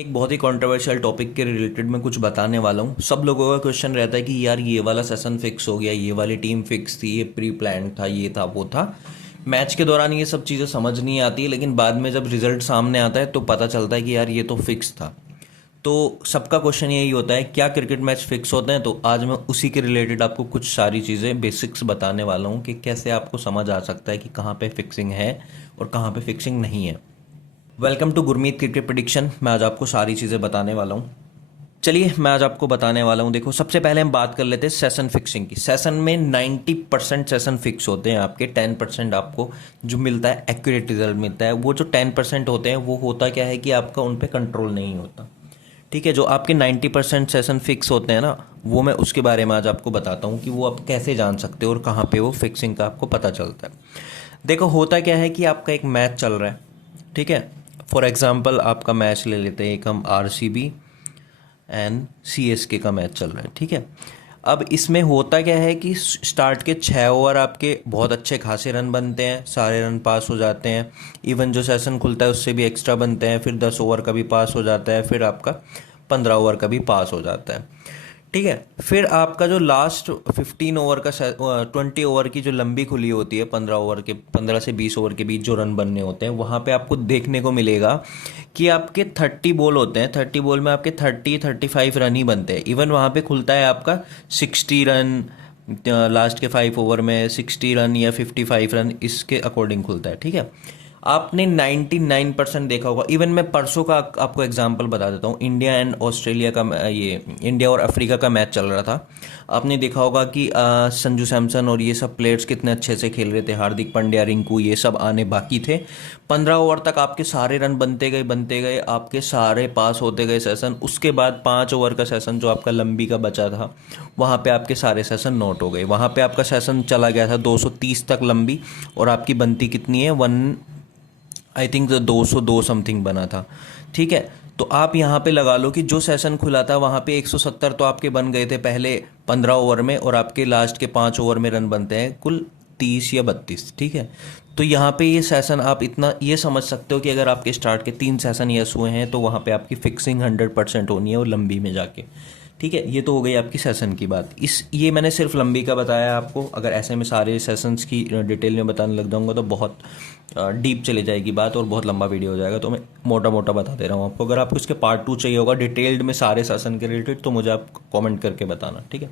एक बहुत ही controversial topic के रिलेटेड मैं कुछ बताने वाला हूँ। सब लोगों का क्वेश्चन रहता है कि यार ये वाला सेशन फिक्स हो गया, ये वाली टीम फिक्स थी, ये प्री प्लान था, ये था वो था। मैच के दौरान ये सब चीज़ें समझ नहीं आती, लेकिन बाद में जब रिजल्ट सामने आता है तो पता चलता है कि यार ये तो फिक्स था। तो सबका क्वेश्चन यही होता है, क्या क्रिकेट मैच फिक्स होते हैं? तो आज मैं उसी के रिलेटेड आपको कुछ सारी चीज़ें बेसिक्स बताने वाला हूँ कि कैसे आपको समझ आ सकता है कि कहाँ पे फिक्सिंग है और कहाँ पे फिक्सिंग नहीं है। Welcome to Gurmeet cricket prediction. मैं आज आपको सारी चीज़ें बताने वाला हूँ। चलिए मैं आज आपको बताने वाला हूँ। देखो, सबसे पहले हम बात कर लेते हैं सेशन फिक्सिंग की। सेशन में 90% सेशन फिक्स होते हैं आपके, 10% आपको जो मिलता है एक्यूरेट रिजल्ट मिलता है। वो जो 10% होते हैं वो होता क्या है कि आपका उन पर कंट्रोल नहीं होता। ठीक है, जो आपके 90% सेशन फिक्स होते हैं ना, वो मैं उसके बारे में आज आपको बताता हूँ कि वो आप कैसे जान सकते हो और कहाँ पे वो फिक्सिंग का आपको पता चलता है। देखो, होता क्या है कि आपका एक मैच चल रहा है, ठीक है। फॉर एग्जांपल आपका मैच ले लेते हैं, एक हम आरसीबी एंड सीएसके का मैच चल रहा है, ठीक है। अब इसमें होता क्या है कि स्टार्ट के 6 ओवर आपके बहुत अच्छे खासे रन बनते हैं, सारे रन पास हो जाते हैं। इवन जो सेशन खुलता है उससे भी एक्स्ट्रा बनते हैं, फिर 10 ओवर का भी पास हो जाता है, फिर आपका 15 ओवर का भी पास हो जाता है, ठीक है। फिर आपका जो लास्ट 15 ओवर का 20 ओवर की जो लंबी खुली होती है, 15 ओवर के 15 से 20 ओवर के बीच जो रन बनने होते हैं, वहाँ पे आपको देखने को मिलेगा कि आपके 30 बॉल होते हैं। 30 बॉल में आपके 30-35 रन ही बनते हैं। इवन वहाँ पे खुलता है आपका 60 रन, लास्ट के 5 ओवर में 60 रन या 55 रन, इसके अकॉर्डिंग खुलता है, ठीक है। आपने 99% देखा होगा। इवन मैं परसों का आपको एग्जांपल बता देता हूँ। इंडिया एंड ऑस्ट्रेलिया का ये इंडिया और अफ्रीका का मैच चल रहा था। आपने देखा होगा कि संजू सैमसन और ये सब प्लेयर्स कितने अच्छे से खेल रहे थे। हार्दिक पांड्या, रिंकू, ये सब आने बाकी थे। 15 ओवर तक आपके सारे रन बनते गए, आपके सारे पास होते गए सेशन। उसके बाद 5 ओवर का सेशन जो आपका लंबी का बचा था, वहाँ पे आपके सारे सेशन नॉट हो गए। वहाँ पे आपका सेशन चला गया था 230 तक लंबी, और आपकी बनती कितनी है, वन आई थिंक 202 समथिंग बना था, ठीक है। तो आप यहाँ पे लगा लो कि जो सेशन खुला था वहाँ पे 170 तो आपके बन गए थे पहले 15 ओवर में, और आपके लास्ट के 5 ओवर में रन बनते हैं कुल 30 या 32, ठीक है। तो यहाँ पे ये सेशन आप इतना ये समझ सकते हो कि अगर आपके स्टार्ट के 3 सेशन यस हुए हैं तो वहाँ पे आपकी फिक्सिंग 100% होनी है, और लंबी में जाके, ठीक है। ये तो हो गई आपकी सेशन की बात। ये मैंने सिर्फ लंबी का बताया आपको। अगर ऐसे में सारे सेशंस की डिटेल में बताने लग जाऊंगा तो बहुत डीप चली जाएगी बात और बहुत लंबा वीडियो हो जाएगा। तो मैं मोटा मोटा बता दे रहा हूँ आपको। अगर आपको इसके पार्ट 2 चाहिए होगा डिटेल्ड में सारे सेशन के रिलेटेड, तो मुझे आप कॉमेंट करके बताना, ठीक है।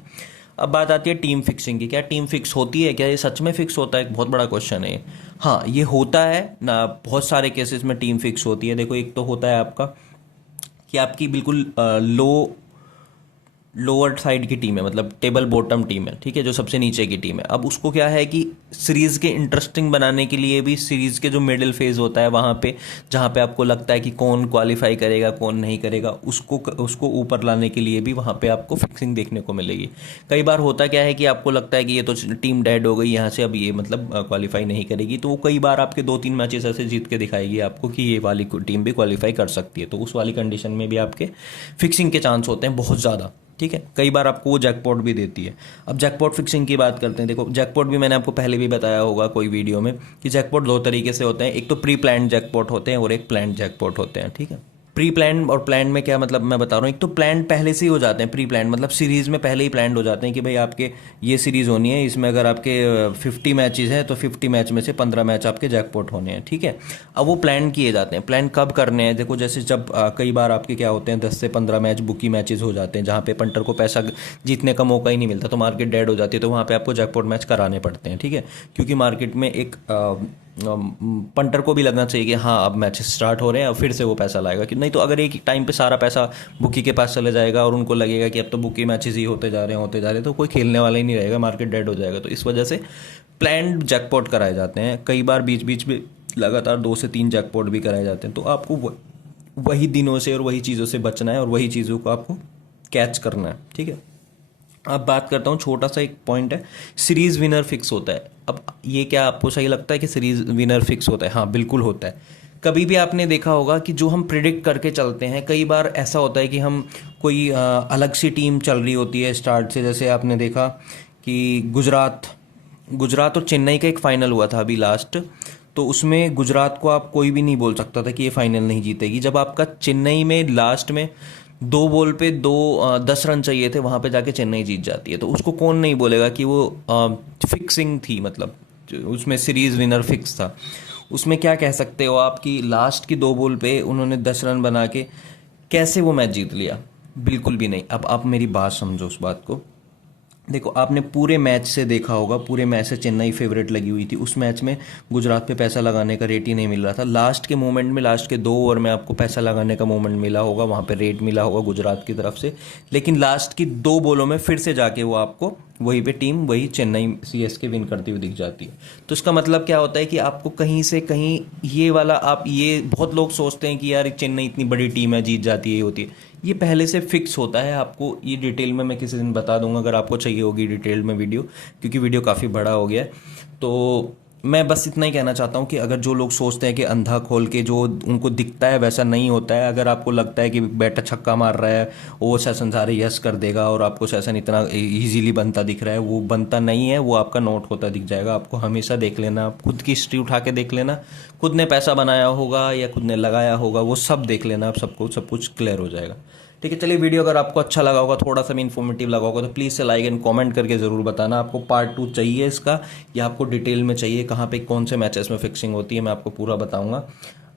अब बात आती है टीम फिक्सिंग की। क्या टीम फिक्स होती है? क्या ये सच में फिक्स होता है? एक बहुत बड़ा क्वेश्चन है। हाँ, ये होता है ना। बहुत सारे केसेस में टीम फिक्स होती है। देखो, एक तो होता है आपका कि आपकी बिल्कुल लोअर साइड की टीम है, मतलब टेबल बॉटम टीम है, ठीक है, जो सबसे नीचे की टीम है। अब उसको क्या है कि सीरीज़ के इंटरेस्टिंग बनाने के लिए भी सीरीज़ के जो मिडिल फेज होता है वहाँ पे, जहाँ पे आपको लगता है कि कौन क्वालिफाई करेगा कौन नहीं करेगा, उसको ऊपर लाने के लिए भी वहाँ पे आपको फिक्सिंग देखने को मिलेगी। कई बार होता क्या है कि आपको लगता है कि ये तो टीम डेड हो गई यहाँ से, अब ये मतलब क्वालिफाई नहीं करेगी, तो वो कई बार आपके 2-3 मैचेस ऐसे जीत के दिखाएगी आपको कि ये वाली टीम भी क्वालिफाई कर सकती है। तो उस वाली कंडीशन में भी आपके फिक्सिंग के चांस होते हैं बहुत ज़्यादा, ठीक है। कई बार आपको वो जैकपॉट भी देती है। अब जैकपॉट फिक्सिंग की बात करते हैं। देखो, जैकपॉट भी मैंने आपको पहले भी बताया होगा कोई वीडियो में कि जैकपॉट 2 तरीके से होते हैं। एक तो प्री प्लान्ड जैकपॉट होते हैं और एक प्लान्ड जैकपॉट होते हैं, ठीक है। प्री प्लान और प्लान में क्या मतलब मैं बता रहा हूँ। एक तो प्लान पहले से ही हो जाते हैं। प्री प्लान मतलब सीरीज़ में पहले ही प्लान हो जाते हैं कि भाई आपके ये सीरीज़ होनी है, इसमें अगर आपके 50 मैचेस हैं तो 50 मैच में से 15 मैच आपके जैकपॉट होने हैं, ठीक है। अब वो प्लान किए जाते हैं। प्लान कब करने हैं? देखो, जैसे जब कई बार आपके क्या होते हैं, 10 से 15 मैच बुकी मैचेस हो जाते हैं जहाँ पे पंटर को पैसा जीतने का मौका ही नहीं मिलता, तो मार्केट डेड हो जाती है, तो वहाँ पे आपको जैकपॉट मैच कराने पड़ते हैं, ठीक है। क्योंकि मार्केट में एक पंटर को भी लगना चाहिए कि हाँ अब मैच स्टार्ट हो रहे हैं, अब फिर से वो पैसा लाएगा। कि नहीं तो अगर एक टाइम पे सारा पैसा बुकी के पास चले जाएगा और उनको लगेगा कि अब तो बुकी मैचेस ही होते जा रहे हैं, तो कोई खेलने वाला ही नहीं रहेगा, मार्केट डेड हो जाएगा। तो इस वजह से प्लान्ड जैकपॉट कराए जाते हैं। कई बार बीच बीच में लगातार 2 से 3 जैकपॉट भी कराए जाते हैं। तो आपको वही दिनों से और वही चीज़ों से बचना है और वही चीज़ों को आपको कैच करना है, ठीक है। अब बात करता हूँ, छोटा सा एक पॉइंट है, सीरीज विनर फिक्स होता है। अब ये क्या आपको सही लगता है कि सीरीज विनर फिक्स होता है? हाँ, बिल्कुल होता है। कभी भी आपने देखा होगा कि जो हम प्रिडिक्ट करके चलते हैं, कई बार ऐसा होता है कि हम कोई अलग सी टीम चल रही होती है स्टार्ट से। जैसे आपने देखा कि गुजरात गुजरात और चेन्नई का एक फाइनल हुआ था अभी लास्ट। तो उसमें गुजरात को आप कोई भी नहीं बोल सकता था कि ये फाइनल नहीं जीतेगी। जब आपका चेन्नई में लास्ट में 2 बॉल पे 10 रन चाहिए थे, वहाँ पे जाके चेन्नई जीत जाती है, तो उसको कौन नहीं बोलेगा कि वो फिक्सिंग थी, मतलब उसमें सीरीज विनर फिक्स था। उसमें क्या कह सकते हो आप कि लास्ट की 2 बॉल पे उन्होंने 10 रन बना के कैसे वो मैच जीत लिया? बिल्कुल भी नहीं। अब आप मेरी बात समझो उस बात को। देखो, आपने पूरे मैच से देखा होगा, पूरे मैच से चेन्नई फेवरेट लगी हुई थी। उस मैच में गुजरात पे पैसा लगाने का रेट ही नहीं मिल रहा था। लास्ट के मोमेंट में, लास्ट के 2 ओवर में आपको पैसा लगाने का मोमेंट मिला होगा, वहाँ पे रेट मिला होगा गुजरात की तरफ से। लेकिन लास्ट की 2 बॉलों में फिर से जाके वो आपको वहीं पे टीम, वही चेन्नई सीएसके विन करती हुई दिख जाती है। तो इसका मतलब क्या होता है कि आपको कहीं से कहीं ये वाला, आप ये बहुत लोग सोचते हैं कि यार चेन्नई इतनी बड़ी टीम है, जीत जाती है, ये होती है, ये पहले से फिक्स होता है। आपको ये डिटेल में मैं किसी दिन बता दूंगा अगर आपको चाहिए होगी डिटेल में वीडियो, क्योंकि वीडियो काफ़ी बड़ा हो गया है। तो मैं बस इतना ही कहना चाहता हूँ कि अगर जो लोग सोचते हैं कि अंधा खोल के जो उनको दिखता है वैसा नहीं होता है, अगर आपको लगता है कि बैटर छक्का मार रहा है, वो सेशन सारे यस कर देगा और आपको सेशन इतना इजीली बनता दिख रहा है, वो बनता नहीं है, वो आपका नोट होता दिख जाएगा। आपको हमेशा देख लेना, आप खुद की हिस्ट्री उठा के देख लेना, खुद ने पैसा बनाया होगा या खुद ने लगाया होगा, वो सब देख लेना, आप सबको सब कुछ क्लियर हो जाएगा। ठीक है, चलिए, वीडियो अगर आपको अच्छा लगा होगा, थोड़ा सा भी इन्फॉर्मेटिव लगा होगा, तो प्लीज़ से लाइक एंड कमेंट करके ज़रूर बताना आपको पार्ट 2 चाहिए इसका, या आपको डिटेल में चाहिए, कहाँ पे कौन से मैचेस में फिक्सिंग होती है, मैं आपको पूरा बताऊंगा।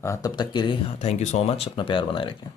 तब तक के लिए थैंक यू सो मच, अपना प्यार बनाए रखें।